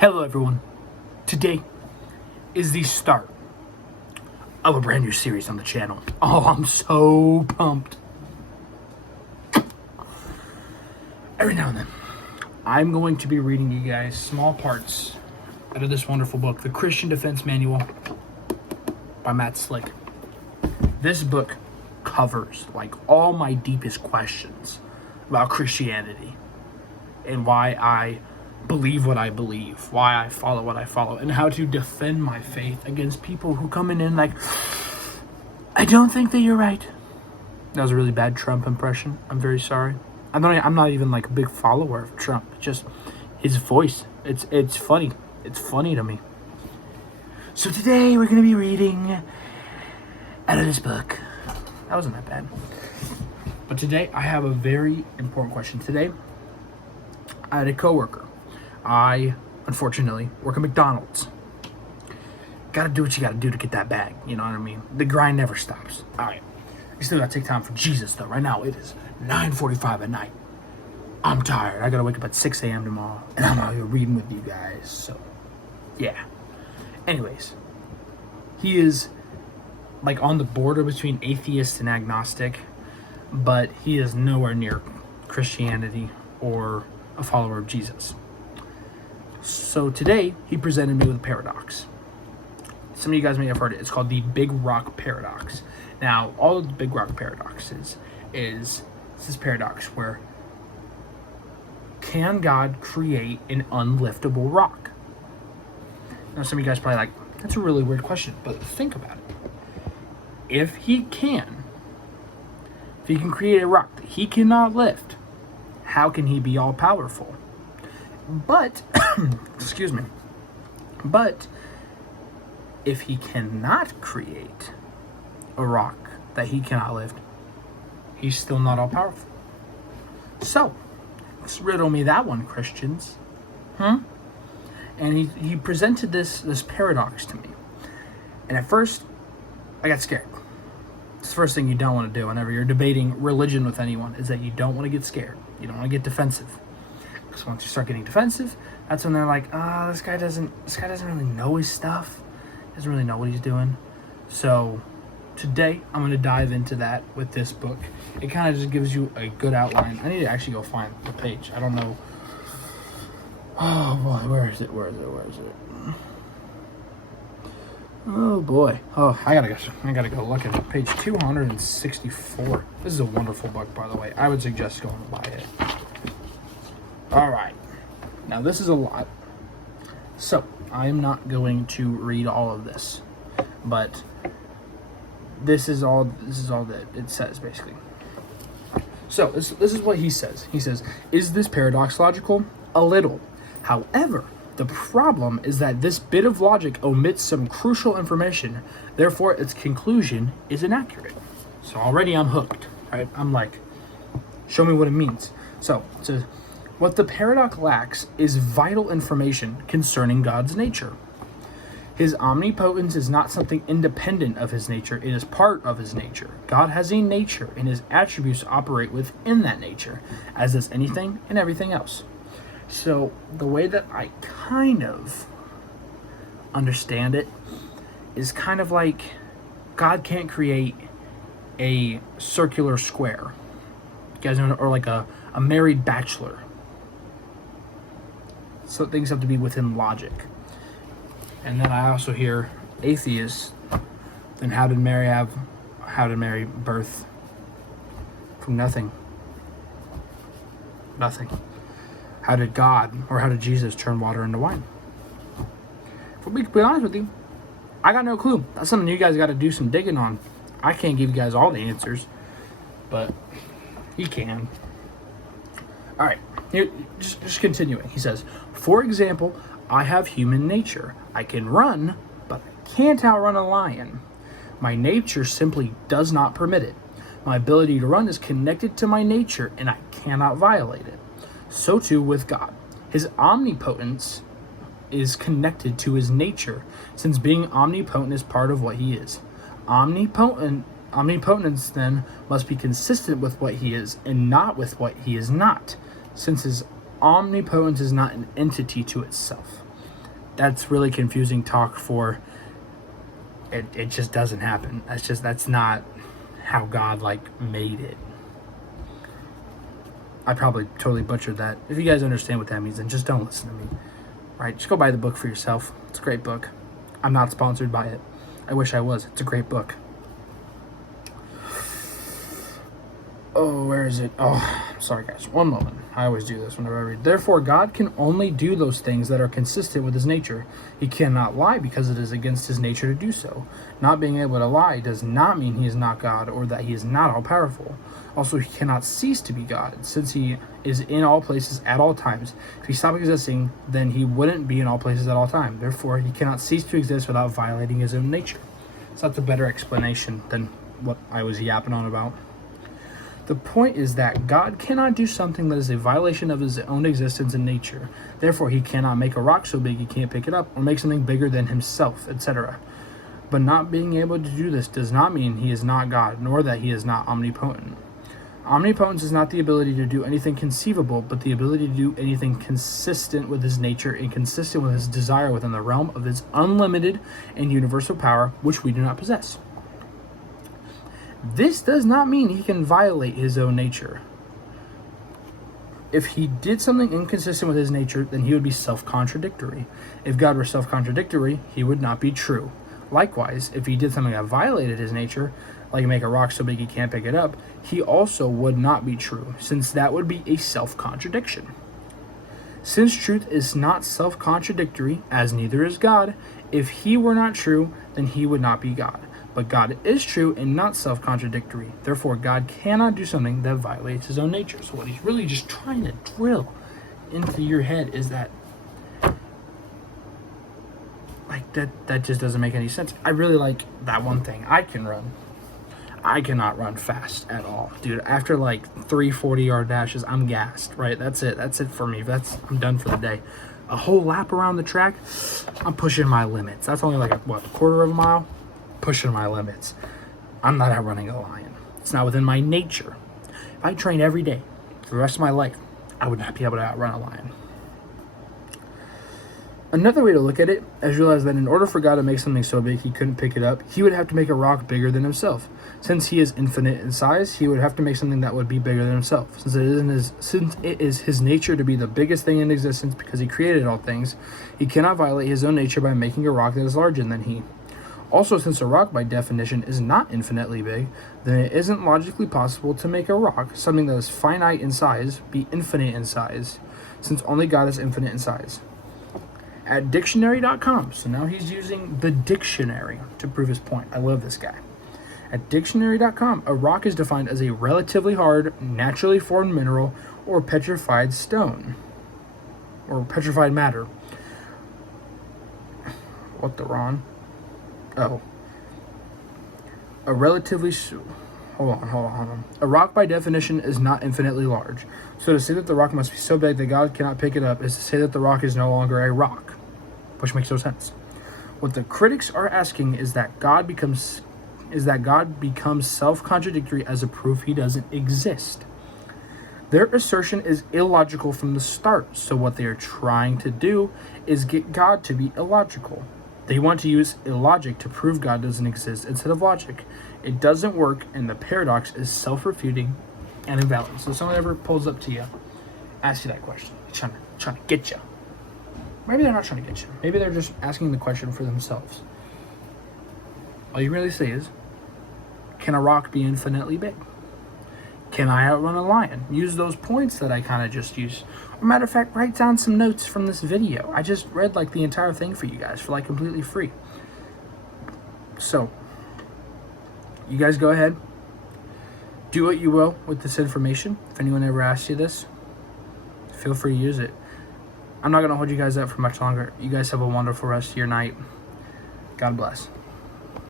Hello everyone. Today is the start of a brand new series on the channel. Oh, I'm so pumped. Every now and then, I'm going to be reading you guys small parts out of this wonderful book, The Christian Defense Manual by Matt Slick. This book covers like all my deepest questions about Christianity and why I believe what I believe, why I follow what I follow, and how to defend my faith against people who come in like, I don't think that you're right. That was a really bad Trump impression. I'm very sorry. I'm not even like a big follower of Trump. Just his voice. It's funny. It's funny to me. So today we're gonna be reading out of this book. That wasn't that bad. But today I have a very important question. Today I had a coworker. I, unfortunately, work at McDonald's. Gotta do what you gotta do to get that bag, you know what I mean? The grind never stops. Alright, you still gotta take time for Jesus, though. Right now, it is 9:45 at night. I'm tired. I gotta wake up at 6 a.m. tomorrow, and I'm out here reading with you guys, so, yeah. Anyways, he is, like, on the border between atheist and agnostic, but he is nowhere near Christianity or a follower of Jesus. So today, he presented me with a paradox. Some of you guys may have heard it. It's called the Big Rock Paradox. Now, all of the Big Rock paradoxes is this paradox where can God create an unliftable rock? Now, some of you guys are probably like, that's a really weird question, but think about it. If he can create a rock that he cannot lift, how can he be all powerful? But, excuse me, but if he cannot create a rock that he cannot lift, he's still not all powerful. So, let's riddle me that one, Christians. And he presented this paradox to me. And at first, I got scared. It's the first thing you don't want to do whenever you're debating religion with anyone, is that you don't want to get scared. You don't want to get defensive. Because once you start getting defensive, that's when they're like, this guy doesn't really know his stuff. Doesn't really know what he's doing. So today I'm going to dive into that with this book. It kind of just gives you a good outline. I need to actually go find the page. I don't know. Oh boy, where is it? Oh boy. Oh, I gotta go look at it. Page 264. This is a wonderful book, by the way. I would suggest going to buy it. Alright, now this is a lot, so I'm not going to read all of this, but this is all that it says, basically. So, this is what he says. He says, is this paradox logical? A little. However, the problem is that this bit of logic omits some crucial information, therefore its conclusion is inaccurate. So already I'm hooked, right? I'm like, show me what it means. So, it says, what the paradox lacks is vital information concerning God's nature. His omnipotence is not something independent of his nature, it is part of his nature. God has a nature, and his attributes operate within that nature, as does anything and everything else. So, the way that I kind of understand it is kind of like God can't create a circular square. You guys know, or like a married bachelor. So things have to be within logic. And then I also hear atheists, then how did Mary birth from nothing? Nothing. How did God, or how did Jesus turn water into wine? To be honest with you, I got no clue. That's something you guys got to do some digging on. I can't give you guys all the answers, but he can. All right, here, just continuing. He says, for example, I have human nature. I can run, but I can't outrun a lion. My nature simply does not permit it. My ability to run is connected to my nature, and I cannot violate it. So too with God. His omnipotence is connected to his nature, since being omnipotent is part of what he is. Omnipotence then must be consistent with what he is, and not with what he is not, since his omnipotence is not an entity to itself. that's really confusing talk for it just doesn't happen. That's not how God like made it. I probably totally butchered that. If you guys understand what that means, then just don't listen to me. Right? Just go buy the book for yourself. It's a great book. I'm not sponsored by it. I wish I was. It's a great book. Oh, where is it? Oh, sorry guys. One moment. I always do this whenever I read. Therefore, God can only do those things that are consistent with his nature. He cannot lie because it is against his nature to do so. Not being able to lie does not mean he is not God or that he is not all-powerful. Also, he cannot cease to be God, since he is in all places at all times. If he stopped existing, then he wouldn't be in all places at all time. Therefore, he cannot cease to exist without violating his own nature. So that's a better explanation than what I was yapping on about. The point is that God cannot do something that is a violation of his own existence and nature. Therefore, he cannot make a rock so big he can't pick it up, or make something bigger than himself, etc. But not being able to do this does not mean he is not God, nor that he is not omnipotent. Omnipotence is not the ability to do anything conceivable, but the ability to do anything consistent with his nature and consistent with his desire within the realm of his unlimited and universal power, which we do not possess. This does not mean he can violate his own nature. If he did something inconsistent with his nature, then he would be self-contradictory. If God were self-contradictory, he would not be true. Likewise, if he did something that violated his nature, like make a rock so big he can't pick it up, he also would not be true, since that would be a self-contradiction. Since truth is not self-contradictory, as neither is God, if he were not true, then he would not be God. But God is true and not self-contradictory. Therefore, God cannot do something that violates his own nature. So what he's really just trying to drill into your head is that, like, that just doesn't make any sense. I really like that one thing. I can run. I cannot run fast at all. Dude, after like 3 40-yard dashes, I'm gassed, right? That's it. That's it for me. I'm done for the day. A whole lap around the track, I'm pushing my limits. That's only like a quarter of a mile? Pushing my limits. I'm not outrunning a lion. It's not within my nature. If I train every day for the rest of my life, I would not be able to outrun a lion. Another way to look at it is realize that in order for God to make something so big he couldn't pick it up, he would have to make a rock bigger than himself. Since he is infinite in size, he would have to make something that would be bigger than himself. Since it is his nature to be the biggest thing in existence because he created all things, he cannot violate his own nature by making a rock that is larger than he. Also, since a rock by definition is not infinitely big, then it isn't logically possible to make a rock, something that is finite in size, be infinite in size, since only God is infinite in size. At dictionary.com, so now he's using the dictionary to prove his point. I love this guy. At dictionary.com, a rock is defined as a relatively hard, naturally formed mineral or petrified stone, or petrified matter. What the Ron? Oh. A relatively... Hold on. A rock by definition is not infinitely large. So to say that the rock must be so big that God cannot pick it up is to say that the rock is no longer a rock, which makes no sense. What the critics are asking is that God becomes self-contradictory as a proof he doesn't exist. Their assertion is illogical from the start, so what they are trying to do is get God to be illogical. They want to use illogic to prove God doesn't exist instead of logic. It doesn't work, and the paradox is self-refuting and invalid. So if someone ever pulls up to you, asks you that question, they're trying to get you. Maybe they're not trying to get you. Maybe they're just asking the question for themselves. All you really say is, can a rock be infinitely big? Can I outrun a lion? Use those points that I kind of just used. Or matter of fact, write down some notes from this video. I just read like the entire thing for you guys for like completely free. So, you guys go ahead. Do what you will with this information. If anyone ever asks you this, feel free to use it. I'm not going to hold you guys up for much longer. You guys have a wonderful rest of your night. God bless.